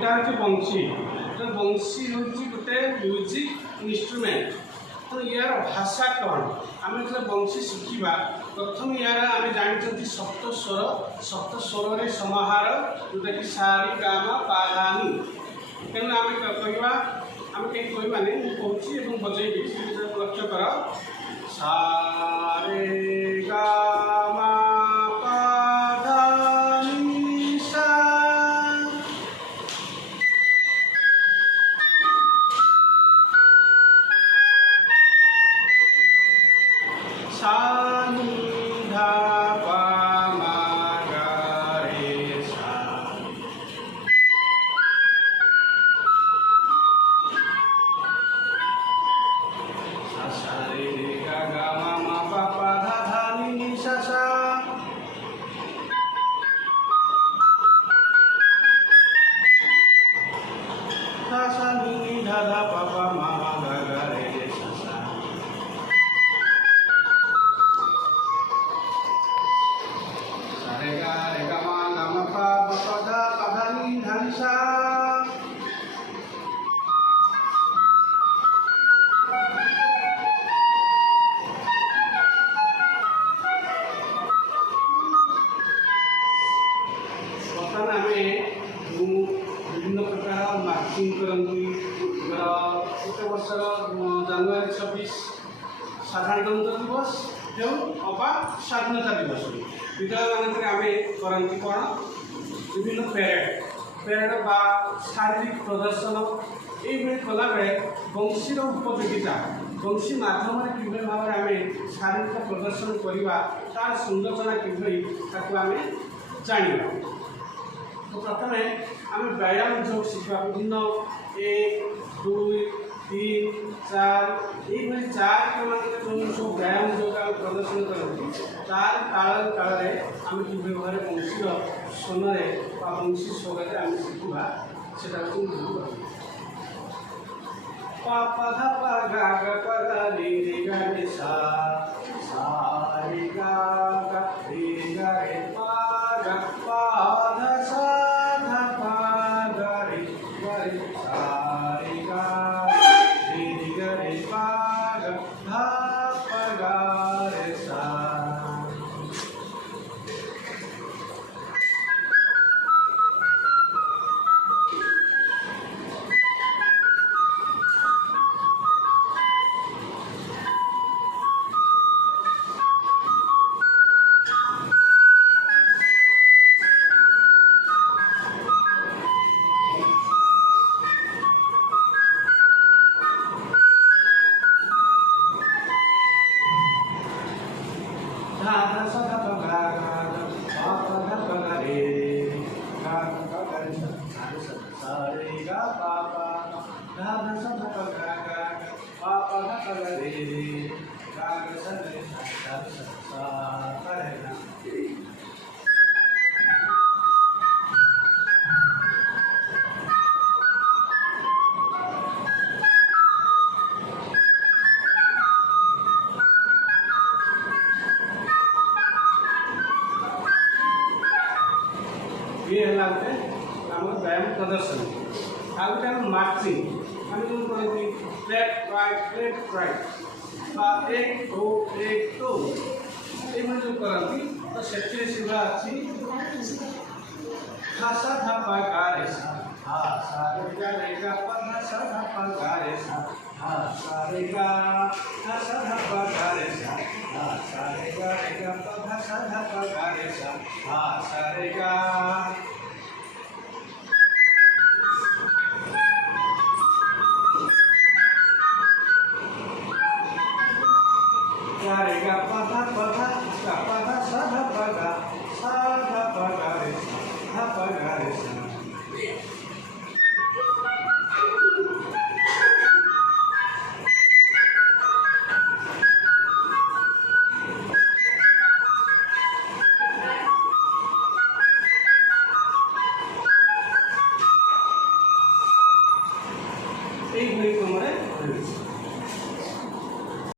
এটা হচ্ছে বংশী। তো বংশী হচ্ছে গোটে म्यूजिक ইনস্ট্রুমেন্ট। তো ইয়ার ভাষা କ'ଣ আমি যেତେବେଳେ ବଂଶୀ ଶିଖିବା ପ୍ରଥମେ ইয়ার ଆମେ ଜାଣିଛନ୍ତି ସପ୍ତ ସ୍ୱରରେ ସମାହାର ଯେଉଁଟାକି ସା ରେ ଗା ମା ପା ଧା ନି। ତେଣୁ ଆମେ କହିବା ଆମେ କେହି କହିବାନି, ମୁଁ କହୁଛି ଏବଂ ବଜେଇବି, ଲକ୍ଷ୍ୟ କର। ସା ରେ ଗା ମା ପା ଧା ନି ସା। सा नी धा पा मा गा रे सा। सा सा रे रे गा गा मा मा पा पा धा धा नी नी सा सा। सा सा नी नी धा धा पा पा मा मा गा गा रे रे सा सा। सा रे गा मा गा मा पा पा धा पा धा नी धा नी सा। ବର୍ତ୍ତମାନ ଆମେ ବିଭିନ୍ନ ପ୍ରକାର ମାର୍ଚିଂ କରନ୍ତି। ଗୋଟେ ବର୍ଷର ଜାନୁଆରୀ 26 ସାଧାରଣତନ୍ତ୍ର ଦିବସ ହେଉ ଅବା ସ୍ୱାଧୀନତା ଦିବସ ବିଦ୍ୟାଳୟମାନଙ୍କରେ ଆମେ କରନ୍ତି କ'ଣ ବିଭିନ୍ନ ପ୍ୟାରେଡ଼ ବା ଶାରୀରିକ ପ୍ରଦର୍ଶନ। এইଭଳି କଲାବେଳେ ବଂଶୀର ଉପଯୋଗିତା, ବଂଶୀ ମାଧ୍ୟମରେ କିଭଳି ଭାବରେ ଆମେ ଶାରୀରିକ ପ୍ରଦର୍ଶନ କରିବା, ତା'ର ସଂରଚନା କିଭଳି ତାକୁ ଆମେ ଜାଣିବା। तो प्रथम आम व्यायाम जो शिखा विभिन्न 1 2 3 4 ये 4 जो सब व्यायाम जो प्रदर्शन करती तार काल काल आम कि भाव बंशीर स्वनरे बंशी स्वरे आम शिखा से पा पा धा पा गा गा पा गा रे रे गा रे सा सा रे गा गा रे गा रे पा गा पा धा सा धा पा गा रे सा रे गा रे गा रे पा गा धा पा गा रे सा। धा धा सा धा पा गा गा पा पा धा पा गा रे गा गा गा रे सा सा रे गा पा पा धा धा सा धा पा गा गा पा पा धा पा गा रे गा गा सा रे सा सा सा रे ना। ये है व्यायाम प्रदर्शन। आगे गोटे मार्चिंग आम जो कहती लेफ्ट राइट एक दो ये जो करती तो से अच्छी धा सा धा पा गा रे सा हा सा रे गा पा धा सा धा पा गा रे सा हा सा रे गा धा सा धा पा गा रे सा हा सा रे गा पा धा सा धा पा गा रे सा हा सा रे गा